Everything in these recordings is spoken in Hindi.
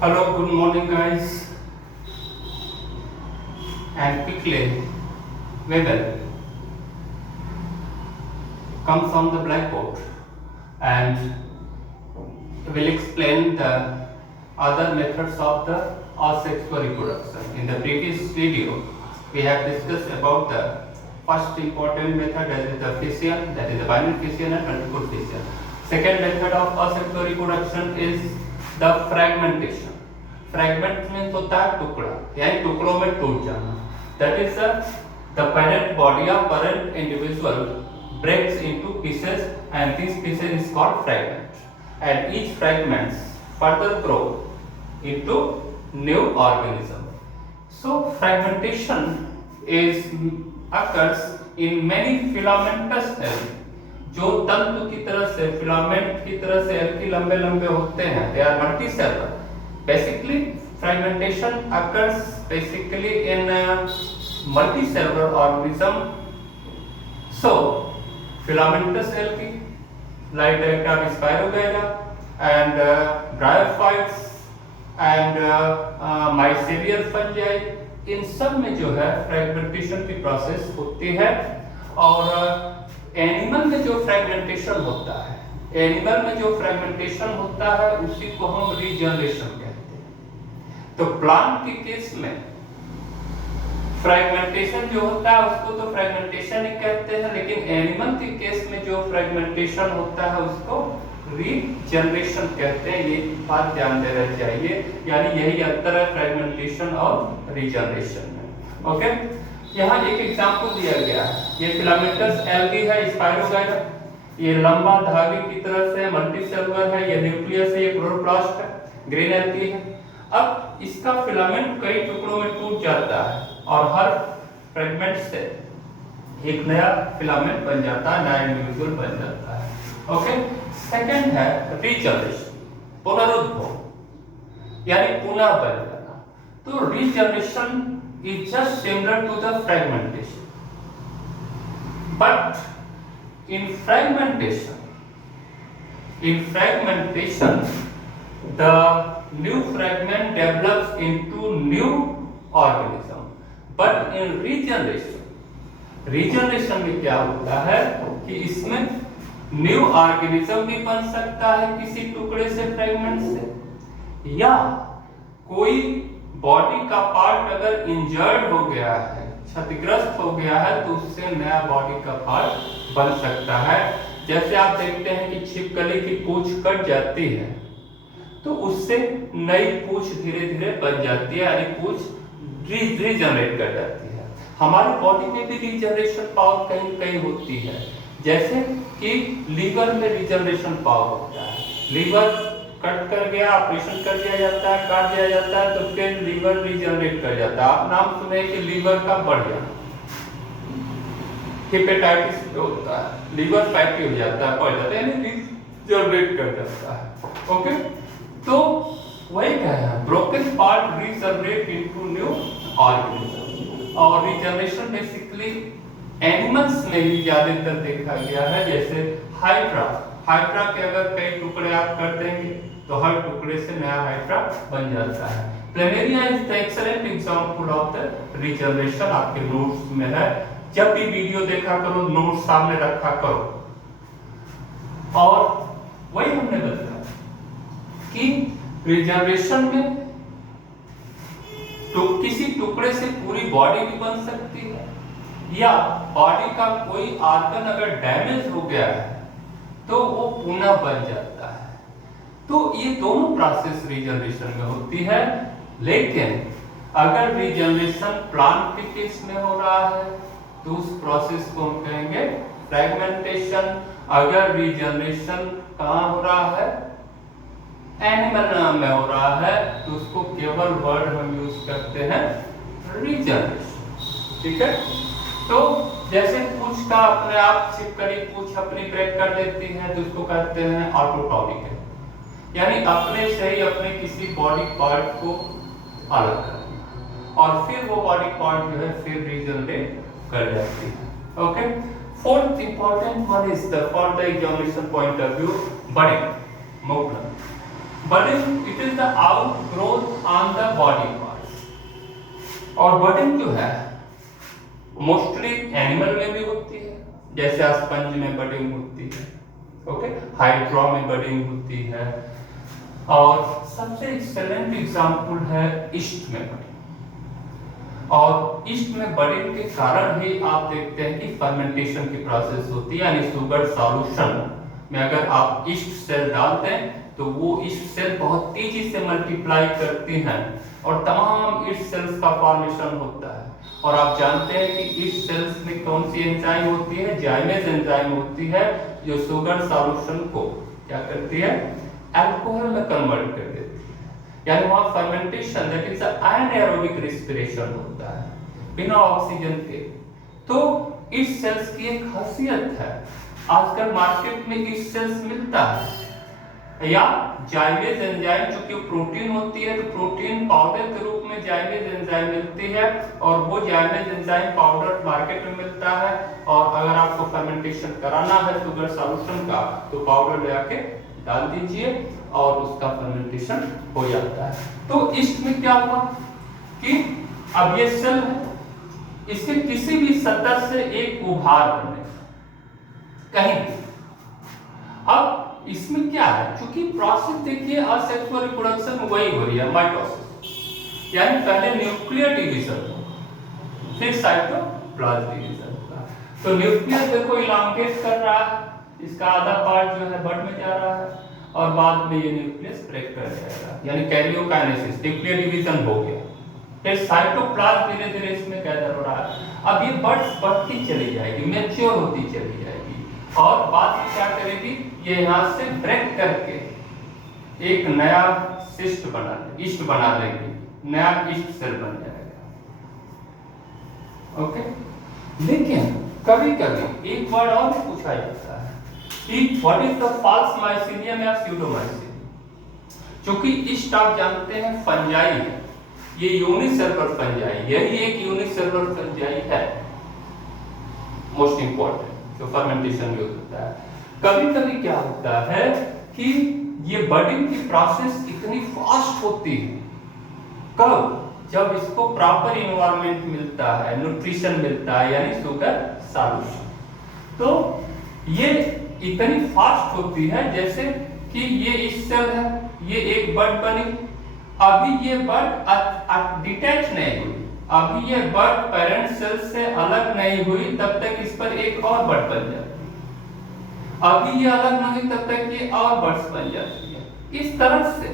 Hello, good morning, guys. And quickly, we will comes on the blackboard and will explain the other methods of the asexual reproduction. In the previous video, we have discussed about the first important method, that is the fission, that is the binary fission and multiple fission. Second method of asexual reproduction is the fragmentation. Fragment means होता है टुकड़ा, यानी टुकड़ों में टूट जाना. That is the parent body of parent individual breaks into pieces and these pieces is called fragment, and each fragments further grow into new organism. So fragmentation is occurs in many filamentous cells. जो तंतु की तरह से फिलामेंट की तरह से एल्की लंबे लंबे होते हैं, they are multicellular. Basically, fragmentation occurs basically in multicellular organism. So, filamentous algae, like that of Spirogyra and bryophytes and mycelial fungi, इन सब में जो है फ्रैगमेंटेशन की प्रोसेस होती है. और एनिमल में जो फ्रैगमेंटेशन होता है, एनिमल में जो फ्रैगमेंटेशन होता है उसी को हम रीजनरेशन कहते हैं. तो प्लांट के केस में फ्रैगमेंटेशन जो होता है उसको तो फ्रैगमेंटेशन ही कहते हैं, लेकिन एनिमल के केस में जो फ्रैगमेंटेशन होता है उसको रीजनरेशन कहते हैं. ये बात ध्यान देना चाहिए, यानी यही अंतर है फ्रैगमेंटेशन और रीजनरेशन में. ओके, यहाँ एक एग्जांपल दिया गया है. ये फिलामेंटस एल्गी है, स्पाइरोगाइरा. ये लंबा धागे की तरह से मल्टीसेलुलर है, ये न्यूक्लियस है, ये क्लोरोप्लास्ट है, ग्रीन एल्गी है. अब इसका फिलामेंट कई टुकड़ों में टूट जाता है और हर फ्रेगमेंट से एक नया फिलामेंट बन जाता है, नया इंडिविजुअल बन जाता है. ओके, सेकंड है रीजनरेशन, पुनरुद्भव यानी पुनः बन जाना. तो regeneration is just similar to the fragmentation, but in fragmentation the new fragment develops into new organism, but in regeneration में क्या होता है कि इसमें न्यू ऑर्गेनिज्म भी बन सकता है किसी टुकड़े से, फ्रैगमेंट से, या कोई बॉडी का पार्ट अगर इंजर्ड हो गया है, क्षतिग्रस्त हो गया है, तो उससे नया बॉडी का पार्ट बन सकता है. जैसे आप देखते हैं कि छिपकली की पूंछ कट जाती है तो उससे नई पूंछ धीरे धीरे बन जाती है, यानी पूंछ रीजनरेट कर जाती है. हमारी बॉडी में भी रीजनरेशन पावर कहीं कहीं होती है, जैसे कि लीवर में रीजनरेशन पावर होता है. लीवर कट कर गया, ऑपरेशन कर दिया जाता है, काट दिया जाता है, तो फिर लीवर रीजनरेट कर जाता है. आप नाम सुने कि लीवर का बढ़ जाना, हेपेटाइटिस होता है, लीवर फैटी हो जाता है, बढ़ जाता है, यानी रीजनरेट कर जाता है. ओके, तो वही कह रहा है, broken part regenerate into new organism. और रीजनरेशन बेसिकली एनिमल्स में ही ज्यादातर देखा गया है. जैसे हाइड्रा के अगर कई टुकड़े आप कर देंगे तो हर टुकड़े से नया हाइड्रा बन जाता है. Plumeria is the excellent example of the regeneration. आपके नोट्स में है, जब भी वीडियो देखा करो नोट्स सामने रखा करो. और वही हमने बताया कि रिजनरेशन में तो किसी टुकड़े से पूरी बॉडी भी बन सकती है, या बॉडी का कोई ऑर्गन अगर डैमेज हो गया है तो वो पुनः बन जाता है. तो ये दोनों प्रोसेस रिजनरेशन में होती है. लेकिन अगर रिजनरेशन प्लांट के केस में हो रहा है तो उस प्रोसेस को हम कहेंगे फ्रैगमेंटेशन. अगर रिजनरेशन कहाँ हो रहा है, एनिमल में हो रहा है, तो उसको केवल वर्ड हम यूज करते हैं रीजनरेशन. ठीक है, तो जैसे पूंछ का अपने आप छिपकली पूंछ अपनी ब्रेक कर देती है तो उसको कहते हैं ऑटोटॉनिक, यानी अपने से ही अपने किसी बॉडी पार्ट को अलग करना, और फिर वो बॉडी पार्ट जो है फिर रीजनरेट कर जाती है. Okay, fourth important one is the for the examination point of view, budding movement. Budding it is the outgrowth on the body parts. और बडिंग जो है मोस्टली एनिमल में भी होती है, जैसे स्पंज में बडिंग होती है, ओके, हाइड्रा में बडिंग होती है, और सबसे एक्सेलेंट एग्जांपल है ईस्ट में बडिंग। और ईस्ट में बडिंग के कारण ही आप देखते हैं कि फर्मेंटेशन की प्रोसेस होती है, यानी शुगर सॉल्यूशन में अगर आप ईस्ट सेल डालते हैं तो वो ईस्ट सेल बहुत तेजी से मल्टीप्लाई करती हैं और तमाम ईस्ट सेल्स का फॉर्मेशन होता है। और आप जानते हैं कि ईस्ट सेल्स में कौन सी एंजाइम होती है, जाइमेज एंजाइम होती है, जो शुगर सॉल्यूशन को क्या करती है, अल्कोहल में कन्वर्ट कर देती है। यानी वहां fermentation that is anaerobic respiration होता है, बिना ऑक्सीजन के। तो ईस्ट सेल्स की एक खासियत है, आजकल मार्केट में ईस्ट सेल्स मिलता है, या जाइमेज एंजाइम, चूंकि प्रोटीन होती है तो प्रोटीन पाउडर के रूप में जाइमेज एंजाइम मिलती है, और वो जाइमेज एंजाइम पाउडर मार्केट में मिलता है। और अगर आपको फर्मेंटेशन कराना है शुगर सॉल्यूशन का तो पाउडर ले आके डाल दीजिए और उसका फर्मेंटेशन हो जाता है। तो ईस्ट में क्या हुआ कि अब ये सेल है, इसके किसी भी सतह से एक उभार बने कहीं। अब इसमें क्या है, क्योंकि प्रोसेस देखिए असेक्सुअल रिप्रोडक्शन वही हो रही है, माइटोसिस, यानी पहले न्यूक्लियर डिवीजन फिर साइटोप्लाज्म डिवीजन का। तो न्यूक्लियर देखो इलांगेट कर रहा है, इसका आधा पार्ट जो है बड में जा रहा है और बाद में ये न्यूक्लियस ब्रेक कर जाएगा, यानी कैरियोकाइनेसिस, न्यूक्लियर डिवीजन हो गया। फिर साइटोप्लाज्म धीरे धीरे इसमें कैदर हो रहा है। अब ये बड्स बढ़ती चली जाएगी, मैच्योर होती चली जाएगी, और बाद में क्या करेगी, ये यहाँ से ब्रेक करके एक नया सिस्ट बना देगी, ईस्ट बना देगी, नया ईस्ट सेल बन जाएगा, ओके। लेकिन कभी कभी एक वर्ड और पूछा जाता है कि what is the false mycelium या स्यूडोमाइसीलियम। क्योंकि ईस्ट आप जानते हैं फंजाई है, ये यूनिसेलुलर फंजाई, यही एक यूनिसेलुलर फंजाई है, मोस्ट इंपॉर्टेंट जो फर्मेंटेशन यूज होता है। कभी कभी क्या होता है कि ये बडिंग की प्रोसेस इतनी फास्ट होती है, कब, जब इसको प्रॉपर इन्वायरमेंट मिलता है, न्यूट्रिशन मिलता है, यानी शुगर सॉल्यूशन। तो ये इतनी फास्ट होती है जैसे कि ये इस सेल है, ये एक बड बनी, अभी ये बड डिटैच नहीं हुई, अभी ये बड पेरेंट सेल से अलग नहीं हुई, तब तक इस पर एक और बड बन जाती है, अभी ये अलग नहीं हुई तब तक ये और बड्स बन जाती है। इस तरह से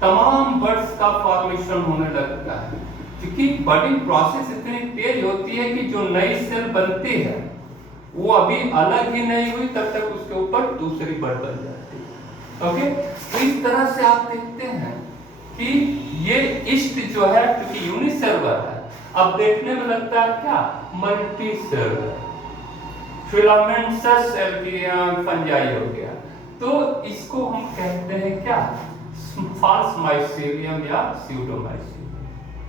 तमाम बड्स का फॉर्मेशन होने लगता है, क्योंकि बडिंग प्रोसेस इतनी तेज होती है कि जो नई सेल बनती है वो अभी अलग ही नहीं हुई तब तक उसके ऊपर दूसरी बड बन जाती है, ओके। तो इस तरह से आप देखते हैं कि ये ईस्ट जो है क्योंकि यूनिसेलुलर है, अब देखने में लगता है क्या, मल्टी सेलुलर, फिलामेंटस सेल की फंजाई हो गया। तो इसको हम कहते हैं क्या, फॉल्स माइसीलियम या स्यूडोमाइसीलियम,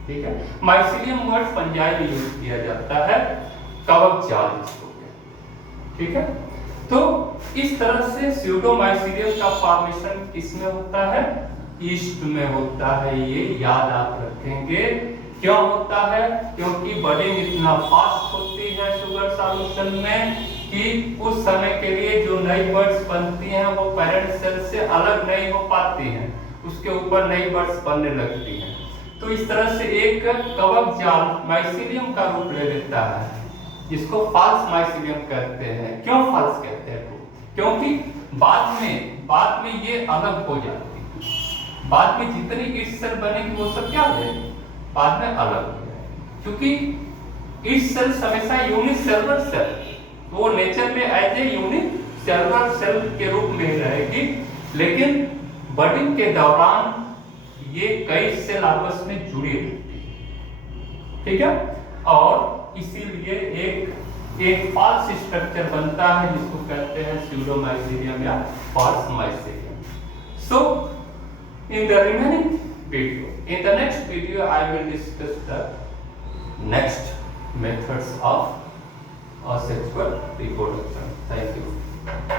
ठीक है। माइसीलियम वर्ड फंजाई में यूज किया जाता है, कवक जाल इसको, ठीक है। तो इस तरह से स्यूडोमाइसीलियम का फॉर्मेशन किसमें होता है, ईस्ट में होता है। ये याद आप रखेंगे, क्यों होता है, क्योंकि बडिंग इतना फास्ट होती है शुगर सॉल्यूशन में कि उस समय के लिए जो नई बड्स बनती हैं वो पेरेंट सेल से अलग नहीं हो पाती हैं, उसके ऊपर नई बड्स बनने लगती हैं। तो इस तरह से एक कवक जाल माइसीलियम का रूप ले लेता है, जिसको फॉल्स माइसीलियम कहते हैं। क्यों फॉल्स कहते हैं, क्योंकि बाद में ये अलग हो जाती है, बाद में जितनी ईस्ट सेल बनेगी वो सब क्या हो जाएगी, बाद में अलग हो जाएगी। क्योंकि ईस्ट सेल हमेशा यूनिसेलुलर सेल, तो वो नेचर में एज ए यूनिसेलुलर सेल के रूप में रहेगी, लेकिन बडिंग के दौरान ये कई सेल आपस में जुड़ी रहती है, ठीक है। और इसीलिए एक फॉल्स स्ट्रक्चर बनता है जिसको कहते हैं स्यूडोमाइसीलियम या false mycelium. So in the remaining video, in the next video I will discuss the next methods of asexual reproduction. Thank you.